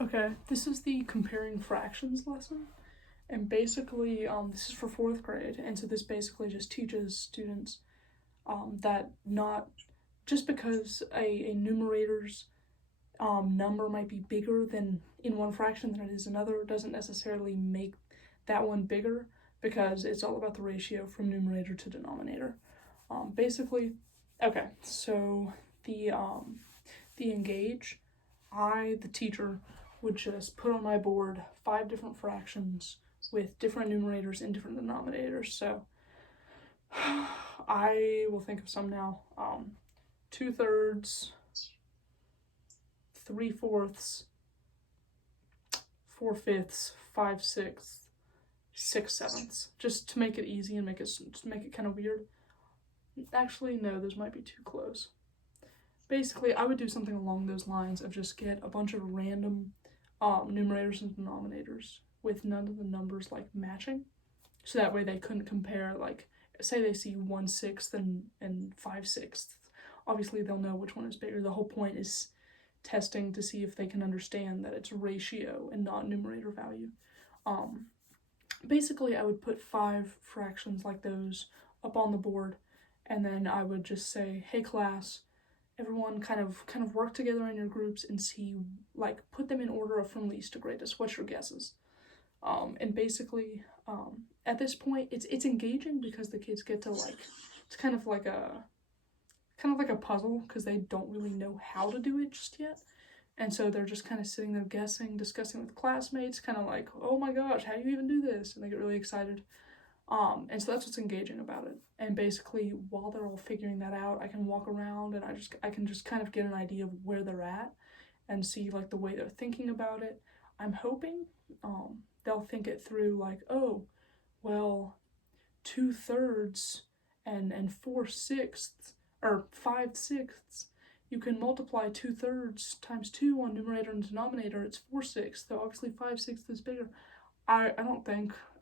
Okay, this is the comparing fractions lesson, and basically, this is for fourth grade, and so this basically just teaches students that not just because a numerator's number might be bigger than in one fraction than it is another doesn't necessarily make that one bigger, because it's all about the ratio from numerator to denominator. Basically, okay, so the engage, the teacher, would just put on my board 5 different fractions with different numerators and different denominators. So I will think of some now. 2/3, 3/4, 4/5, 5/6, 6/7, just to make it easy and make it kind of weird. Actually, no, those might be too close. Basically, I would do something along those lines of just get a bunch of random numerators and denominators with none of the numbers like matching, so that way they couldn't compare. Like, say they see 1/6 and 5/6. Obviously, they'll know which one is bigger. The whole point is testing to see if they can understand that it's ratio and not numerator value. Basically, I would put 5 fractions like those up on the board, and then I would just say, "Hey class, everyone kind of work together in your groups and see, like, put them in order from least to greatest. What's your guesses?" And basically, at this point, it's engaging because the kids get to, like, it's kind of like a puzzle, because they don't really know how to do it just yet. And so they're just kind of sitting there guessing, discussing with classmates, kind of like, "Oh my gosh, how do you even do this?" And they get really excited. And so that's what's engaging about it. And basically, while they're all figuring that out, I can walk around and I can just kind of get an idea of where they're at and see, like, the way they're thinking about it. I'm hoping they'll think it through, like, oh, well, 2/3 and 4/6 or 5/6. You can multiply 2/3 times 2 on numerator and denominator. It's 4/6. So obviously 5/6 is bigger. I don't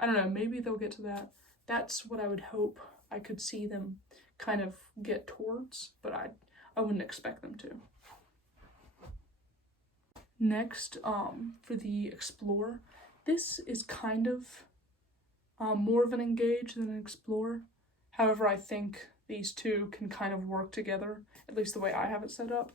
know, maybe they'll get to that. That's what I would hope I could see them kind of get towards, but I wouldn't expect them to. Next, for the explore, this is kind of more of an engage than an explore. However, I think these two can kind of work together, at least the way I have it set up.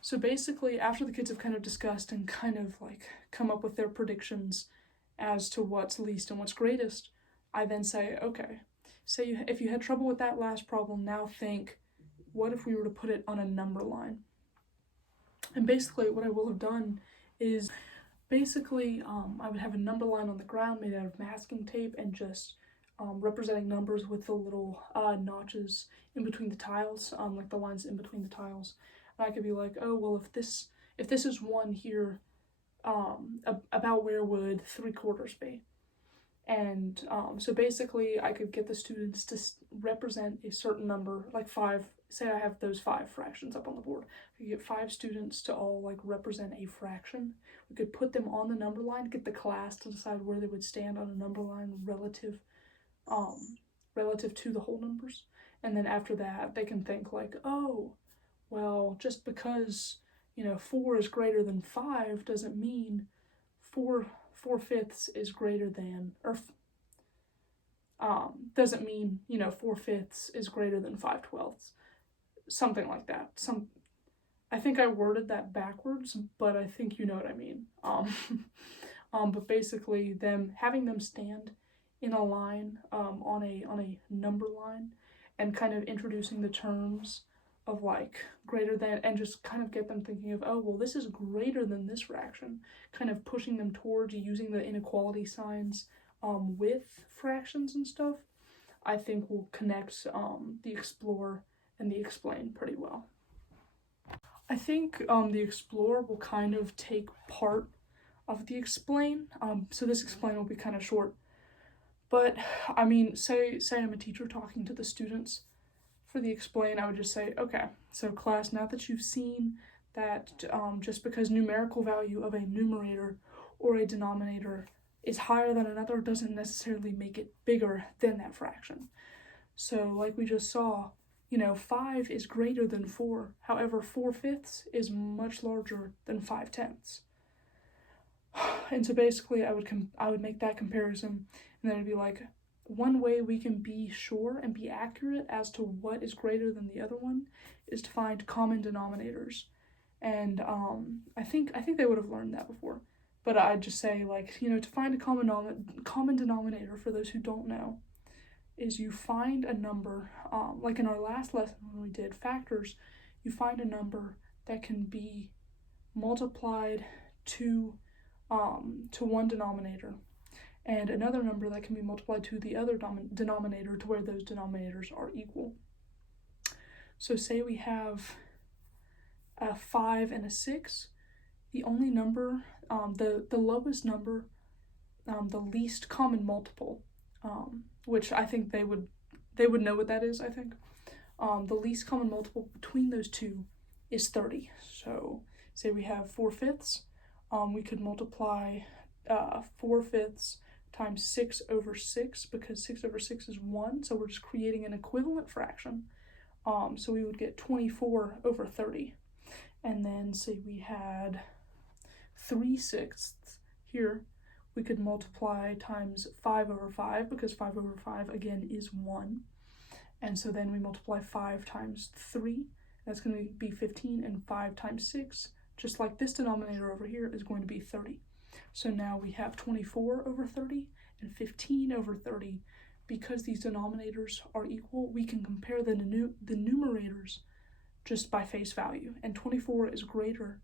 So basically, after the kids have kind of discussed and kind of like come up with their predictions as to what's least and what's greatest, I then say, okay, if you had trouble with that last problem, now think, what if we were to put it on a number line? And basically what I will have done is I would have a number line on the ground made out of masking tape and just representing numbers with the little notches in between the tiles, like the lines in between the tiles. And I could be like, oh, well, if this is 1 here, about where would 3/4 be? And so basically I could get the students to represent a certain number, like 5. Say I have those 5 fractions up on the board. We get 5 students to all like represent a fraction. We could put them on the number line, get the class to decide where they would stand on a number line relative to the whole numbers. And then after that, they can think like, oh, well, just because 4 is greater than 5 doesn't mean 4/5 is greater than, or doesn't mean 4/5 is greater than 5/12. Something like that. I think I worded that backwards, but I think you know what I mean. But basically, having them stand in a line, on a number line, and kind of introducing the terms of like greater than, and just kind of get them thinking of, oh, well, this is greater than this fraction, kind of pushing them towards using the inequality signs with fractions and stuff, I think will connect the explore and the explain pretty well. I think the explore will kind of take part of the explain, so this explain will be kind of short. But I mean, say I'm a teacher talking to the students. For the explain, I would just say, okay, so class, now that you've seen that just because numerical value of a numerator or a denominator is higher than another doesn't necessarily make it bigger than that fraction. So like we just saw, 5 is greater than 4. However, 4/5 is much larger than 5/10. And so basically I would make that comparison, and then it'd be like, one way we can be sure and be accurate as to what is greater than the other one is to find common denominators. And I think they would have learned that before, but I'd just say, like, you know, to find a common denominator, for those who don't know, is you find a number, like in our last lesson when we did factors, you find a number that can be multiplied to one denominator, and another number that can be multiplied to the other denominator to where those denominators are equal. So say we have a 5 and a 6. The only number, the lowest number, the least common multiple, which I think they would know what that is, I think. The least common multiple between those two is 30. So say we have 4/5, we could multiply 4/5 times 6/6, because 6/6 is 1, so we're just creating an equivalent fraction. So we would get 24/30. And then say we had 3/6 here, we could multiply times 5/5, because 5/5 again is 1. And so then we multiply 5 times 3, that's going to be 15, and 5 times 6, just like this denominator over here, is going to be 30. So now we have 24/30 and 15/30. Because these denominators are equal, we can compare the numerators just by face value, and 24 is greater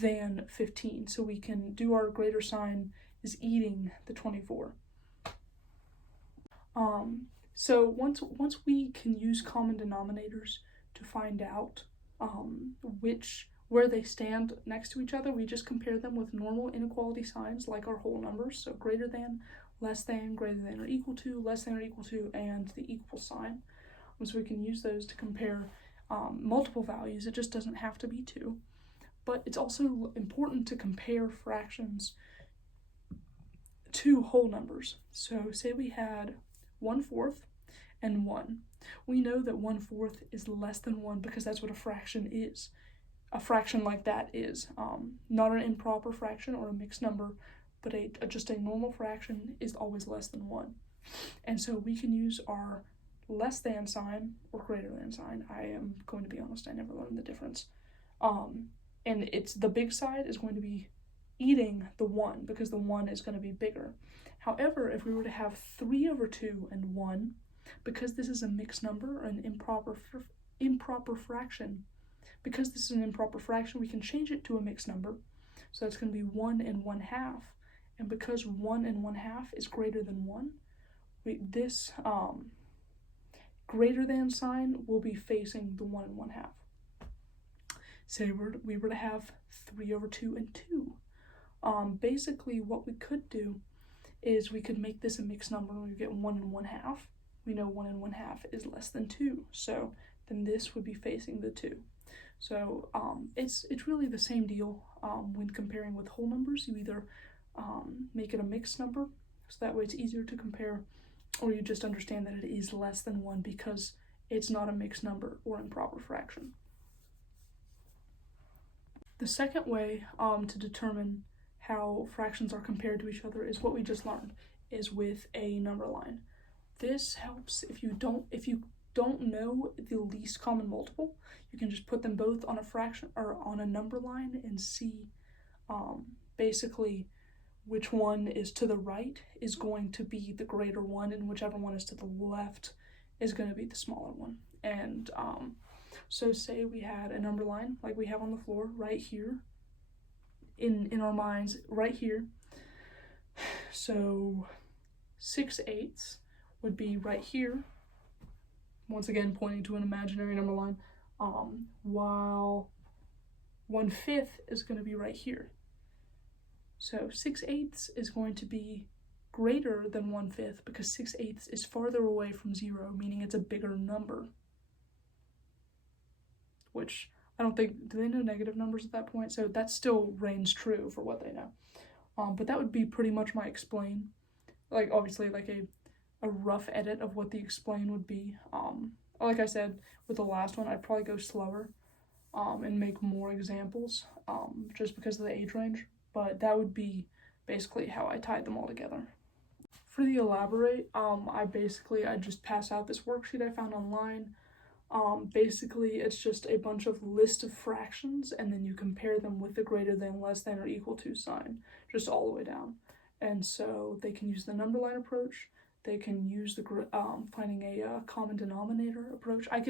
than 15, so we can do our greater sign is eating the 24. So once we can use common denominators to find out where they stand next to each other, we just compare them with normal inequality signs like our whole numbers, so greater than, less than, greater than or equal to, less than or equal to, and the equal sign. So we can use those to compare multiple values. It just doesn't have to be 2. But it's also important to compare fractions to whole numbers. So say we had 1/4 and 1. We know that 1/4 is less than 1 because that's what a fraction is. A fraction like that is not an improper fraction or a mixed number, but just a normal fraction is always less than 1. And so we can use our less than sign or greater than sign. I am going to be honest, I never learned the difference. And it's the big side is going to be eating the 1 because the 1 is going to be bigger. However, if we were to have 3/2 and 1, because this is a mixed number or an improper fraction, because this is an improper fraction, we can change it to a mixed number. So it's going to be 1 and 1/2. And because 1 and 1/2 is greater than 1, this greater than sign will be facing the 1 and 1/2. Say we were to have 3/2 and 2. Basically what we could do is we could make this a mixed number and we get 1 and 1/2. We know 1 and 1/2 is less than 2, so then this would be facing the 2. So it's really the same deal when comparing with whole numbers. You either make it a mixed number, so that way it's easier to compare, or you just understand that it is less than 1 because it's not a mixed number or improper fraction. The second way to determine how fractions are compared to each other is what we just learned, is with a number line. This helps if you don't know the least common multiple. You can just put them both on a fraction or on a number line and see basically which one is to the right is going to be the greater one, and whichever one is to the left is going to be the smaller one. And so say we had a number line like we have on the floor right here in our minds right here. So 6/8 would be right here, once again pointing to an imaginary number line, while 1/5 is going to be right here. So 6/8 is going to be greater than 1/5 because 6/8 is farther away from 0, meaning it's a bigger number. Which I don't think, do they know negative numbers at that point? So that still reigns true for what they know. But that would be pretty much my explain. Like obviously like a rough edit of what the explain would be. Like I said, with the last one, I'd probably go slower and make more examples just because of the age range. But that would be basically how I tied them all together. For the elaborate, I just pass out this worksheet I found online. Basically, it's just a bunch of list of fractions, and then you compare them with the greater than, less than, or equal to sign, just all the way down. And so they can use the number line approach. They can use the finding a common denominator approach. I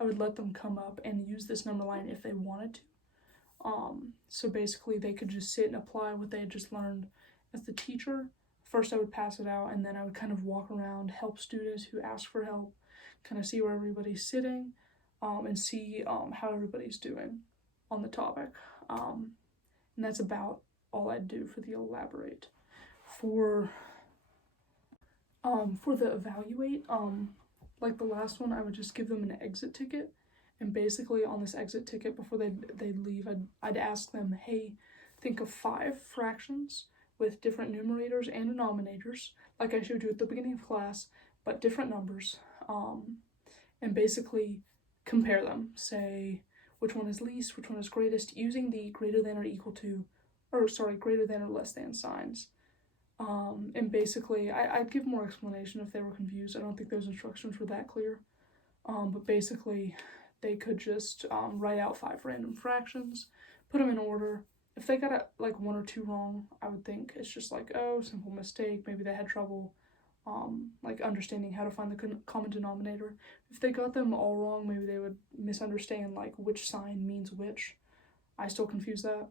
would let them come up and use this number line if they wanted to. So basically, they could just sit and apply what they had just learned as the teacher. First, I would pass it out, and then I would kind of walk around, help students who ask for help, kind of see where everybody's sitting, and see how everybody's doing on the topic. And that's about all I'd do for the elaborate. For the evaluate, like the last one, I would just give them an exit ticket, and basically on this exit ticket, before they'd leave, I'd ask them, hey, think of 5 fractions with different numerators and denominators, like I showed you at the beginning of class, but different numbers, and basically compare them. Say which one is least, which one is greatest, using the greater than or equal to, greater than or less than signs. And basically, I'd give more explanation if they were confused. I don't think those instructions were that clear. But basically, they could just write out 5 random fractions, put them in order. If they got it like 1 or 2 wrong, I would think it's just like, oh, simple mistake. Maybe they had trouble like understanding how to find the common denominator. If they got them all wrong, maybe they would misunderstand like which sign means which. I still confuse that.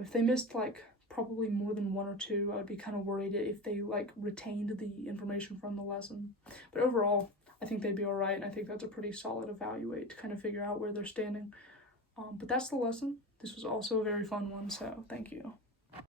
If they missed like probably more than 1 or 2, I would be kind of worried if they like retained the information from the lesson. But overall, I think they'd be all right, and I think that's a pretty solid evaluate to kind of figure out where they're standing. But that's the lesson. This was also a very fun one, so thank you.